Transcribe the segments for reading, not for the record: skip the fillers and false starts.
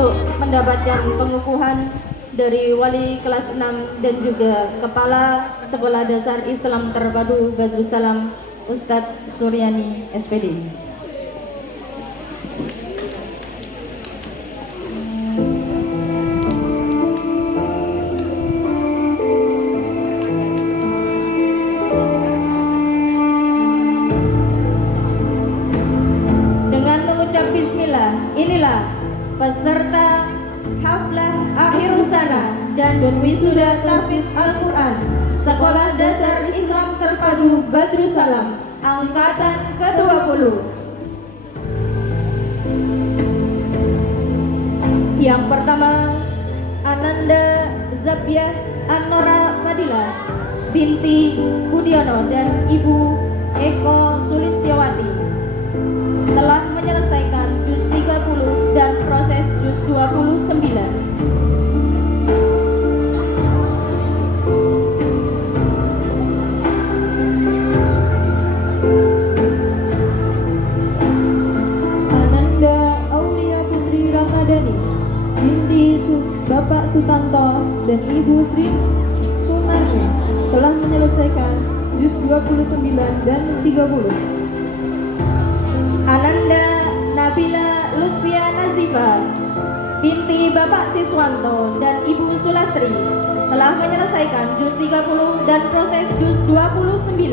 untuk mendapatkan pengukuhan dari wali kelas 6 dan juga Kepala Sekolah Dasar Islam Terpadu Badrussalam Ustadz Suryani SPD. Dengan mengucap bismillah, inilah peserta haflah akhir sana dan wisuda tahfidz Al-Quran Sekolah Dasar Islam Terpadu Badrussalam angkatan ke-20. Yang pertama, Ananda Zabiah An-Nora Fadilah binti Budiono dan Ibu Eko Sulistiawati telah menyelesaikan juz 30 dan proses juz 29. Bapak Sutanto dan Ibu Sri Sumarni telah menyelesaikan juz 29 dan 30. Ananda Nabila Lutfia Nazifa binti Bapak Siswanto dan Ibu Sulastri telah menyelesaikan juz 30 dan proses juz 29.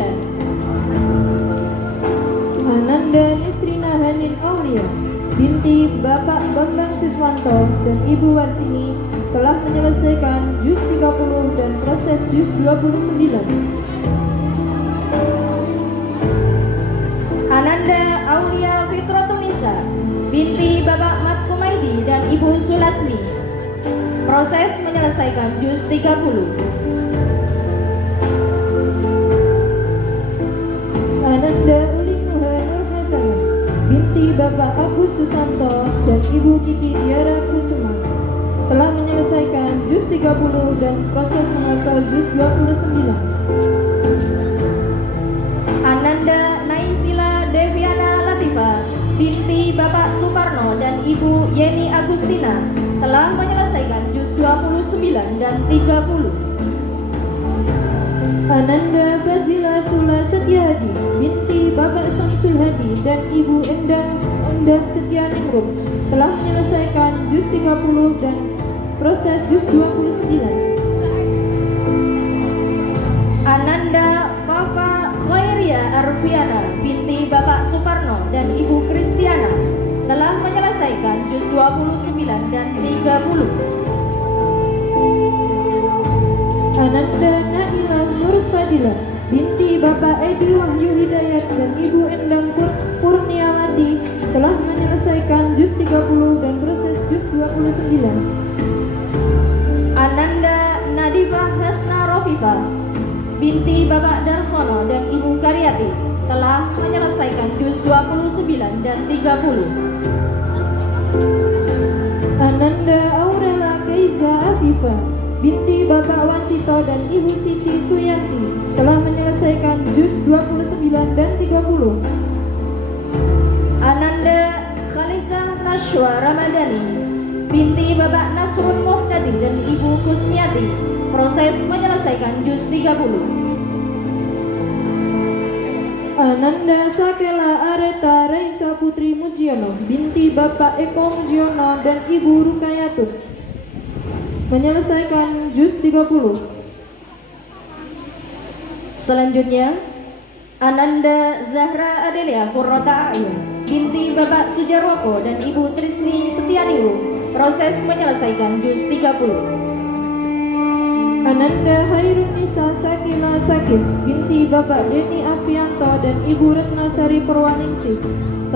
Ananda Nisrina Hanin Aulia binti Bapak Bambang Siswanto dan Ibu Warsini telah menyelesaikan juz 30 dan proses juz 29. Ananda Aulia Fitrotunisa binti Bapak Mat Kumaidi dan Ibu Sulasmi proses menyelesaikan juz 30. Ananda Uling Nuha Nur Hasanah binti Bapak Agus Susanto dan Ibu Kiki Diara Kusuma telah menyelesaikan juz 30 dan proses menghafal juz 29. Ananda Naisila Deviana Latifa binti Bapak Suparno dan Ibu Yeni Agustina telah menyelesaikan juz 29 dan 30. Ananda Fazila Sula Setiahadi binti Bapak Samsul Hadi dan Ibu Endang Setianingrum telah menyelesaikan juz 30 dan proses juz 29. Ananda Fafa Khairia Arfiana binti Bapak Suparno dan Ibu Kristiana telah menyelesaikan juz 29 dan 30. Ananda Nailah Nur Fadilah binti Bapak Edi Wahyu Hidayat dan Ibu Endang Purniawati telah menyelesaikan juz 30 dan proses juz 29. Ananda Nadifah Hasna Rofifa binti Bapak Darsono dan Ibu Karyati telah menyelesaikan juz 29 dan 30. Ananda Aurela Keiza Afifa binti Bapak Wasito dan Ibu Siti Suyanti telah menyelesaikan juz 29 dan 30. Ananda Khalisah Nashwa Ramadhani binti Bapak Nasrul Muhtadi dan Ibu Kusmiati proses menyelesaikan juz 30. Ananda Sakela Areta Raisa Putri Mujiono binti Bapak Eko Mujiono dan Ibu Rukayatun menyelesaikan juz 30. Selanjutnya, Ananda Zahra Adelia Qurrata Ayun binti Bapak Sujarwoko dan Ibu Trisni Setianiwu proses menyelesaikan juz 30. Ananda Hairunisa Sakila Sakif binti Bapak Deni Afianto dan Ibu Retnasari Perwaningsih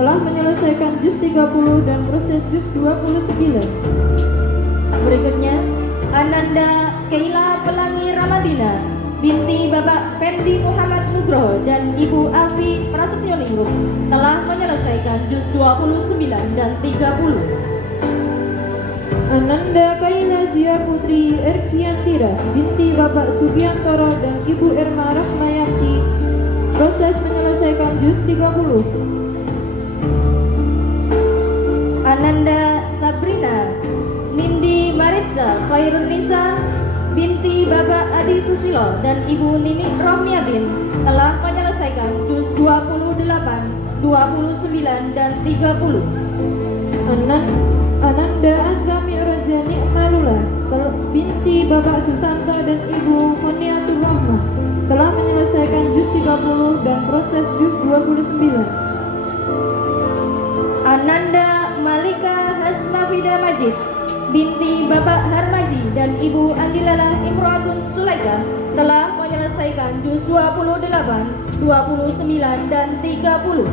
telah menyelesaikan juz 30 dan proses juz 29. Berikutnya, Ananda Keila Pelangi Ramadina binti Bapak Fendi Muhammad Nugroho dan Ibu Afi Prasetyoningrum telah menyelesaikan juz 29 dan 30. Ananda Kaila Zia Putri Erkiantira binti Bapak Sugiantoro dan Ibu Erma Rahmayanti proses menyelesaikan juz 30. Ananda Sabrina Khairun Nisa binti Bapak Adi Susilo dan Ibu Nini Rohmiatin telah menyelesaikan juz 28, 29, dan 30. Ananda Azami Raja Nikmalula binti Bapak Susanto dan Ibu Honiatul Rahmah telah menyelesaikan juz 30 dan proses juz 29. Ananda Malika Hasnafida Majid binti Bapak Harmaji dan Ibu Andilala Imroatun Sulaika telah menyelesaikan juz 28, 29, dan 30.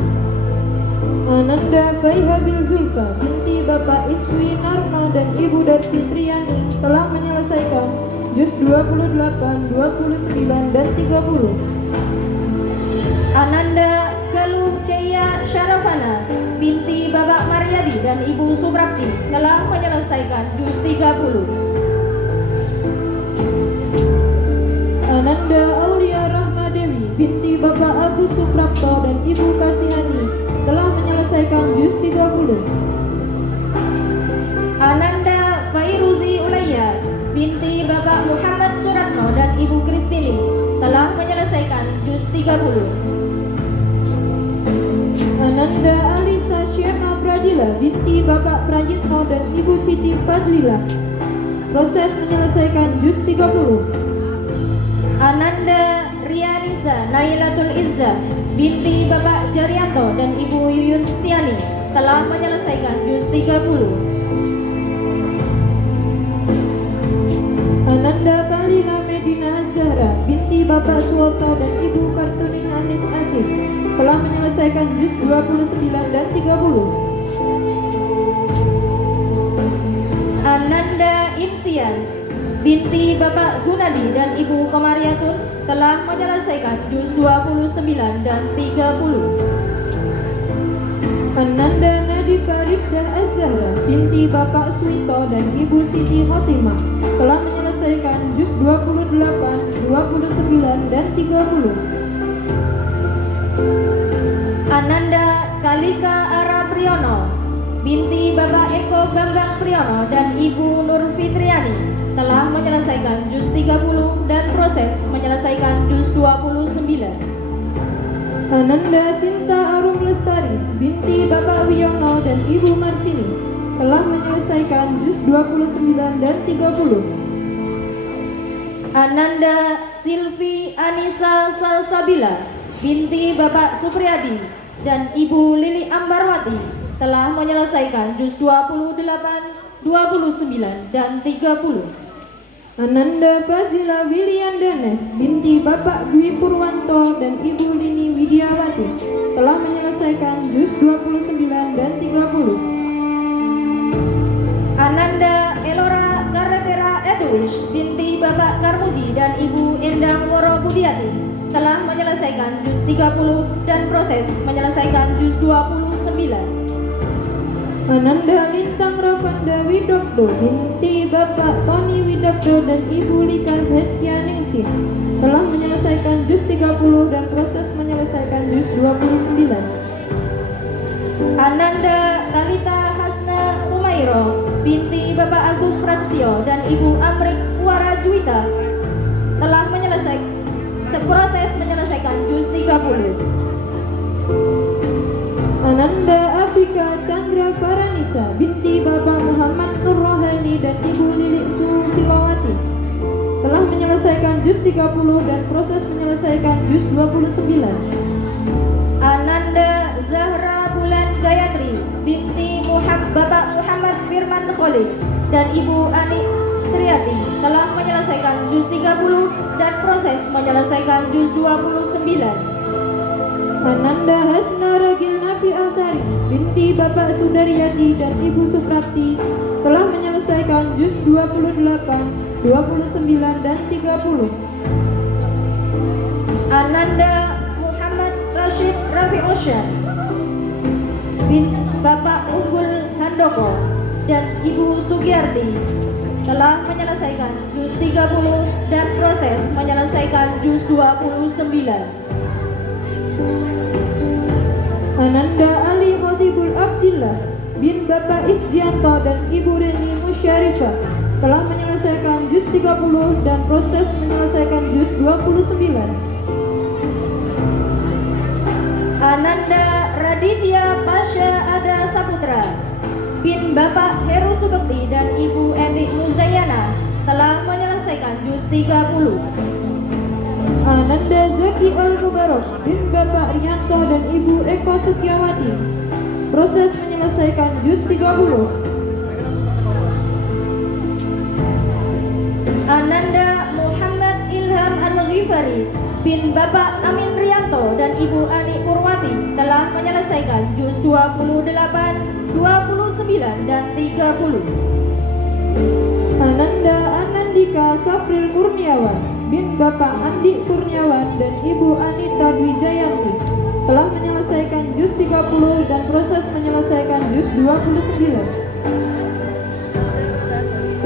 Ananda Faihabil Zulfa binti Bapak Iswi Narno dan Ibu Darsi Triani telah menyelesaikan juz 28, 29, dan 30. Ananda Galuh Deya Syarafana binti Bapak Maryadi dan Ibu Subrapti telah menyelesaikan juz 30. Ananda Aulia Rahmadewi binti Bapak Agus Suprapto dan Ibu Kasihani telah menyelesaikan juz 30. Ananda Fairuzi Ulaya binti Bapak Muhammad Suratno dan Ibu Kristini telah menyelesaikan juz 30. Ananda Alisa Syema Pradila binti Bapak Prajitno dan Ibu Siti Fadlila proses menyelesaikan juz 30. Ananda Rianisa Nailatul Izzah binti Bapak Jarianto dan Ibu Yuyun Stiani telah menyelesaikan juz 30. Ananda Kalina Medina Zahra binti Bapak Suwoto dan Ibu Kartunin Anis Asif telah menyelesaikan juz 29 dan 30. Ananda Imtiaz binti Bapak Gunadi dan Ibu Komariatun telah menyelesaikan juz 29 dan 30. Ananda Nadifa Rifdah Az-Zahra binti Bapak Suwito dan Ibu Siti Hotimah telah menyelesaikan juz 28, 29, dan 30. Ananda Kalika Ara Priyono binti Bapak Eko Bambang Priyono dan Ibu Nur Fitriani telah menyelesaikan juz 30 dan proses menyelesaikan juz 29. Ananda Sinta Arum Lestari binti Bapak Wiono dan Ibu Marsini telah menyelesaikan juz 29 dan 30. Ananda Silvi Anissa Salsabila binti Bapak Supriyadi dan Ibu Lili Ambarwati telah menyelesaikan juz 28, 29, dan 30. Ananda Fazila Wiliandanes binti Bapak Dwi Purwanto dan Ibu Lini Widiawati telah menyelesaikan juz 29 dan 30. Ananda Elora Karetera Edwish binti Bapak Karmuji dan Ibu Endang Woro Budiati telah menyelesaikan juz 30 dan proses menyelesaikan juz 29. Ananda Lintang Ravanda Widokdo binti Bapak Tony Widokdo dan Ibu Lika Hestianingsih telah menyelesaikan juz 30 dan proses menyelesaikan juz 29. Ananda Talita Hasna Umairo binti Bapak Agus Prasetyo dan Ibu Amrik Warajuita telah proses menyelesaikan juz 30. Ananda Afika Chandra Faranisa binti Bapak Muhammad Nur Rohani dan Ibu Lilik Susilawati telah menyelesaikan juz 30 dan proses menyelesaikan juz 29. Ananda Zahra Bulan Gayatri binti Bapak Muhammad Firman Khalid dan Ibu Ani Sriati telah menyelesaikan juz 30 dan proses menyelesaikan juz 29. Ananda Hasna Ragil Nafi Alsari binti Bapak Sudaryadi dan Ibu Suprapti telah menyelesaikan juz 28, 29, dan 30. Ananda Muhammad Rashid Rafi Osyan bin Bapak Unggul Handoko dan Ibu Sugiyarti telah menyelesaikan juz 30 dan proses menyelesaikan juz 29. Ananda Ali Khotibul Abdillah bin Bapak Isjianto dan Ibu Reni Musyarifah telah menyelesaikan juz 30 dan proses menyelesaikan juz 29. Ananda Raditya Pasha Ada Saputra bin Bapak Heru Subekti dan Ibu Eti Muzayana telah menyelesaikan juz 30. Ananda Zaki Al-Mubarak bin Bapak Rianto dan Ibu Eko Setiawati proses menyelesaikan juz 30. Ananda Muhammad Ilham Al-Ghifari bin Bapak Amin Rianto dan Ibu Ani Purwati telah menyelesaikan juz 28, 29, dan 30. Ananda Anandika Safril Kurniawan bin Bapak Andi Kurniawan dan Ibu Anita Dwijayanti telah menyelesaikan juz 30 dan proses menyelesaikan juz 29.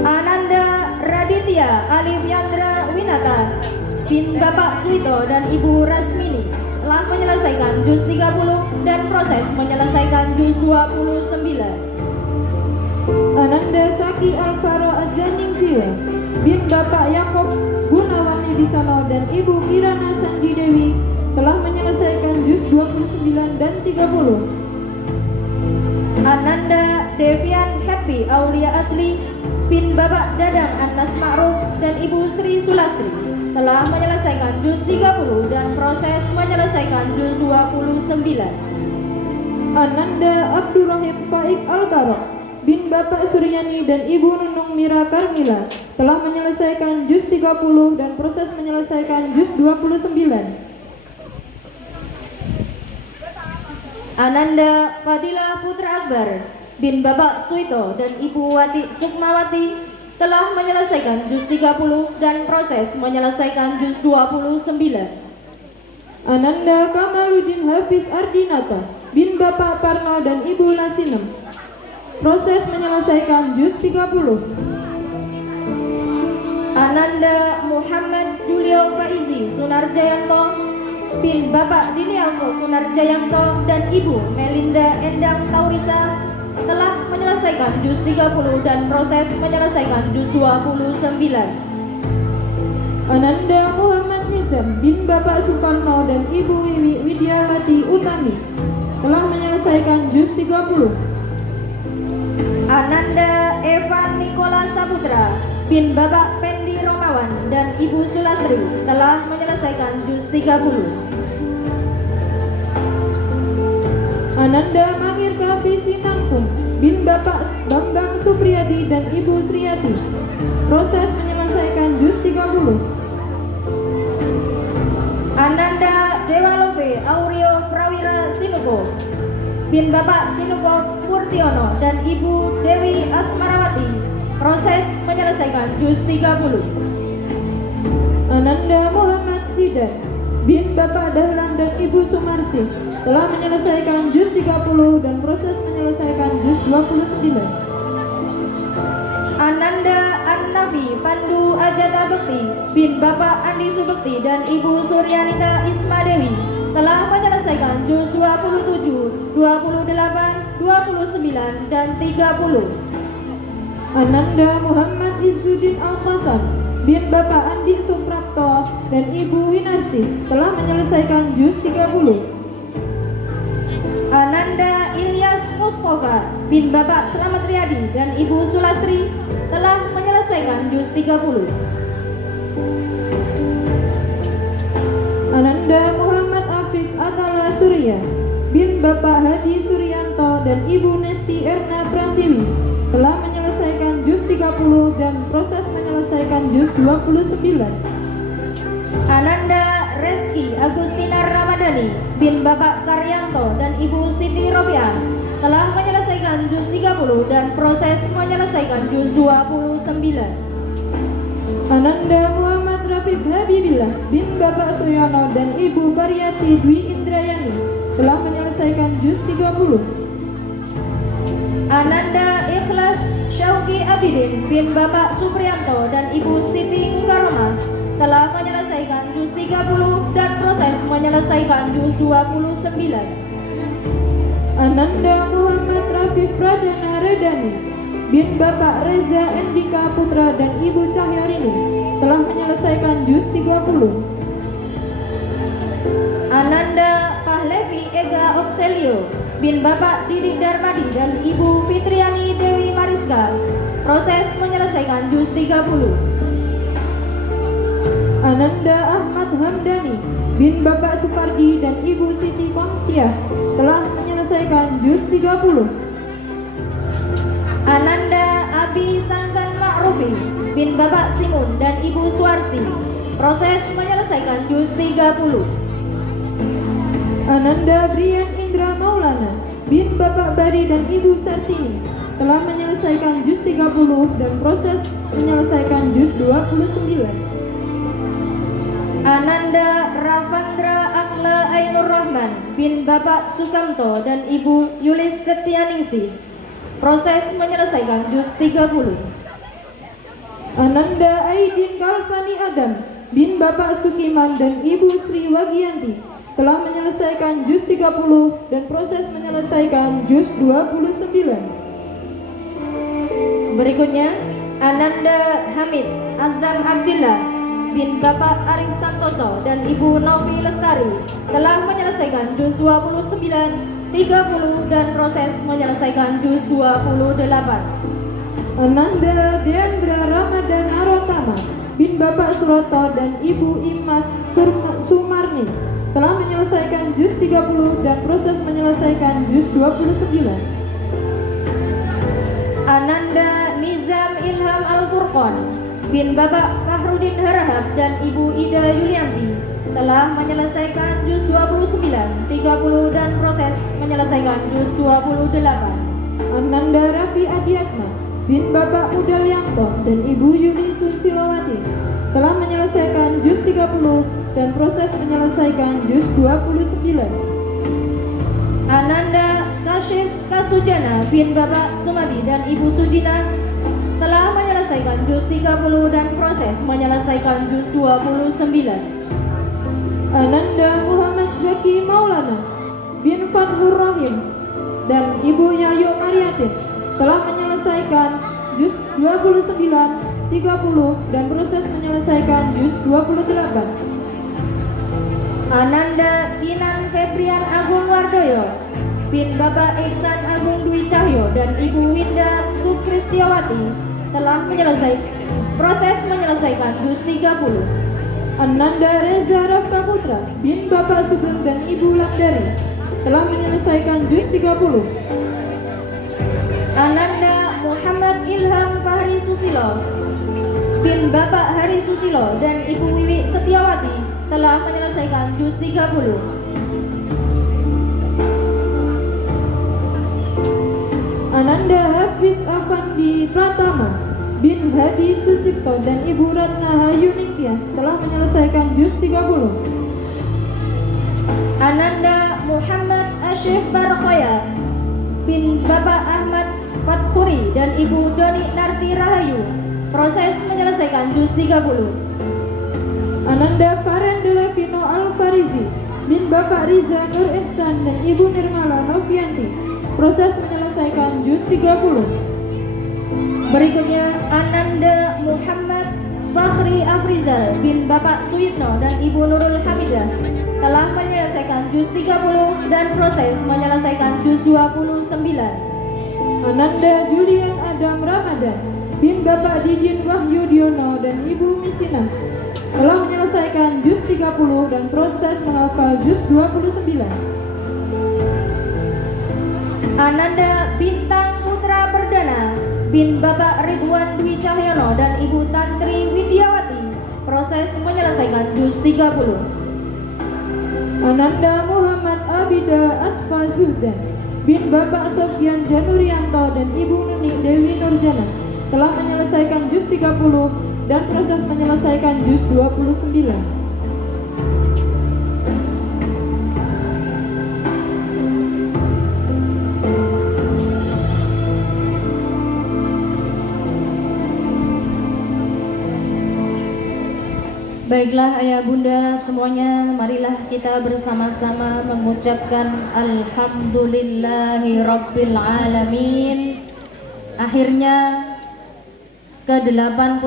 Ananda Raditya Alifiandra Winata bin Bapak Suito dan Ibu Rasmini telah menyelesaikan juz 30 dan proses menyelesaikan juz 29. Ananda Saki Alvaro Azaning Jiwa bin Bapak Yakob Gunawan Wibisono dan Ibu Kirana Sandi Dewi telah menyelesaikan juz 29 dan 30. Ananda Devian Happy Aulia Adli bin Bapak Dadang Anas Ma'ruf dan Ibu Sri Sulastri telah menyelesaikan juz 30 dan proses menyelesaikan juz 29. Ananda Abdurrahim Faik Al-Barok bin Bapak Suryani dan Ibu Nunung Mira Karmila telah menyelesaikan juz 30 dan proses menyelesaikan juz 29. Ananda Fadilah Putra Akbar bin Bapak Suito dan Ibu Wati Sukmawati telah menyelesaikan juz 30 dan proses menyelesaikan juz 29. Ananda Kamaluddin Hafiz Ardinata bin Bapak Parno dan Ibu Lasinem proses menyelesaikan juz 30. Ananda Muhammad Julio Faizi Sunarjayanto bin Bapak Diniaso Sunarjayanto dan Ibu Melinda Endang Taurisa telah menyelesaikan juz 30 dan proses menyelesaikan juz 29. Ananda Muhammad Nizam bin Bapak Suparno dan Ibu Wiwi Widyawati Utami telah menyelesaikan juz 30. Ananda Evan Nikola Saputra bin Bapak Pendi Romawan dan Ibu Sulastri telah menyelesaikan juz 30. Ananda Mangir Kavisi Nangkung bin Bapak Bambang Supriyadi dan Ibu Sriyati proses menyelesaikan juz 30. Ananda Dewalove Aurio Prawira Sinuko bin Bapak Sinuko Purtiono dan Ibu Dewi Asmarawati proses menyelesaikan juz 30. Ananda Muhammad Sidan bin Bapak Dahlan dan Ibu Sumarsi telah menyelesaikan juz 30 dan proses menyelesaikan juz 29. Ananda An-Nafi Pandu Ajata Bekti bin Bapak Andi Subekti dan Ibu Suryanita Ismadewi telah menyelesaikan juz 27, 28, 29, dan 30. Ananda Muhammad Izzuddin Al-Hasan bin Bapak Andi Suprapto dan Ibu Winarsi telah menyelesaikan juz 30. Ananda Ilyas Mustafa bin Bapak Slamet Riyadi dan Ibu Sulastri telah menyelesaikan juz 30. Ananda Muhammad Afiq Atala Surya bin Bapak Hadi Suryanto dan Ibu Nesti Erna Prasiwi telah menyelesaikan juz 30 dan proses menyelesaikan juz 29. Ananda Reski Agustina Ramadhani bin Bapak Karyanto dan Ibu Siti Robiah telah menyelesaikan juz 30 dan proses menyelesaikan juz 29. Ananda Muhammad Rafif Habibillah bin Bapak Suyono dan Ibu Pariyati Dwi Indrayani telah menyelesaikan juz 30. Ananda Ikhlas Syauqi Abidin bin Bapak Supriyanto dan Ibu Siti Mukarramah telah menyelesaikan juz 30 dan proses menyelesaikan juz 29. Ananda Muhammad Rafif Pradana Redani bin Bapak Reza Endika Putra dan Ibu Cahyarini telah menyelesaikan juz 30. Ananda Pahlevi Ega Okselio bin Bapak Didik Darmadi dan Ibu Fitriani Dewi Mariska proses menyelesaikan juz 30. Ananda Ahmad Hamdani bin Bapak Supardi dan Ibu Siti Komsiah telah menyelesaikan juz 30. Ananda Abi Sangkan Ma'rufi bin Bapak Simun dan Ibu Suarsi proses menyelesaikan juz 30. Ananda Brian Indra Maulana bin Bapak Bari dan Ibu Sartini telah menyelesaikan juz 30 dan proses menyelesaikan juz 29. Ananda Ravandra Akla Ainur Rahman bin Bapak Sukamto dan Ibu Yulis Setianingsih proses menyelesaikan juz 30. Ananda Aidin Kalfani Adam bin Bapak Sukiman dan Ibu Sri Wagianti telah menyelesaikan juz 30 dan proses menyelesaikan juz 29. Berikutnya Ananda Hamid Azam Abdillah bin Bapak Arif Santoso dan Ibu Novi Lestari telah menyelesaikan juz 29, 30 dan proses menyelesaikan juz 28. Ananda Deandra Ramadan Arotama bin Bapak Suroto dan Ibu Imas Sumarni telah menyelesaikan juz 30 dan proses menyelesaikan juz 29. Ananda Nizam Ilham Al-Furqan bin Bapak Fahrudin Harahap dan Ibu Ida Yulianti telah menyelesaikan juz 29, 30 dan proses menyelesaikan juz 28. Ananda Raffi Adiatma bin Bapak Udalyanto dan Ibu Yuli Susilowati telah menyelesaikan juz 30 dan proses menyelesaikan juz 29. Ananda Kashif Kasujana bin Bapak Sumadi dan Ibu Sujina telah menyelesaikan juz 30 dan proses menyelesaikan juz 29. Ananda Muhammad Zaki Maulana bin Fathur Rahim dan Ibu Yayu Mariatin telah menyelesaikan juz 29, 30 dan proses menyelesaikan juz 28. Ananda Kinan Febrian Agung Wardoyo bin Bapak Ihsan Agung Dwi Cahyo dan Ibu Winda Sukristiawati telah proses menyelesaikan juz 30. Ananda Reza Rafka Putra bin Bapak Sugeng dan Ibu Lamdari telah menyelesaikan juz 30. Ananda Muhammad Ilham Fahri Susilo bin Bapak Hari Susilo dan Ibu Wiwi Setiawati telah menyelesaikan juz 30. Ananda Hafiz Afandi Pratama bin Hadi Sucipto dan Ibu Ratna Hayuning Tias telah menyelesaikan juz 30. Ananda Muhammad Asyif Barkhaya bin Bapak Ahmad Fathuri dan Ibu Doni Narti Rahayu proses menyelesaikan juz 30. Ananda Farendelevino Alfarizi bin Bapak Riza Nur Ihsan dan Ibu Nirmala Novianti proses menyelesaikan juz 30. Berikutnya Ananda Muhammad Fakhri Afrizal bin Bapak Suyitno dan Ibu Nurul Hamidah telah menyelesaikan juz 30 dan proses menyelesaikan juz 29. Ananda Julian Adam Ramadan bin Bapak Didin Wahyudiono dan Ibu Misina telah menyelesaikan juz 30 dan proses menghafal juz 29. Ananda Bintang Putra Perdana bin Bapak Ridwan Dwi Cahyono dan Ibu Tantri Widiawati proses menyelesaikan juz 30. Ananda Muhammad Abida Asfa Zuhdan bin Bapak Sofyan Janurianto dan Ibu Nuni Dewi Nurjana telah menyelesaikan juz 30 dan proses menyelesaikan juz 29. Baiklah ayah bunda semuanya, marilah kita bersama-sama mengucapkan Alhamdulillahi Rabbil Alamin Akhirnya ke 80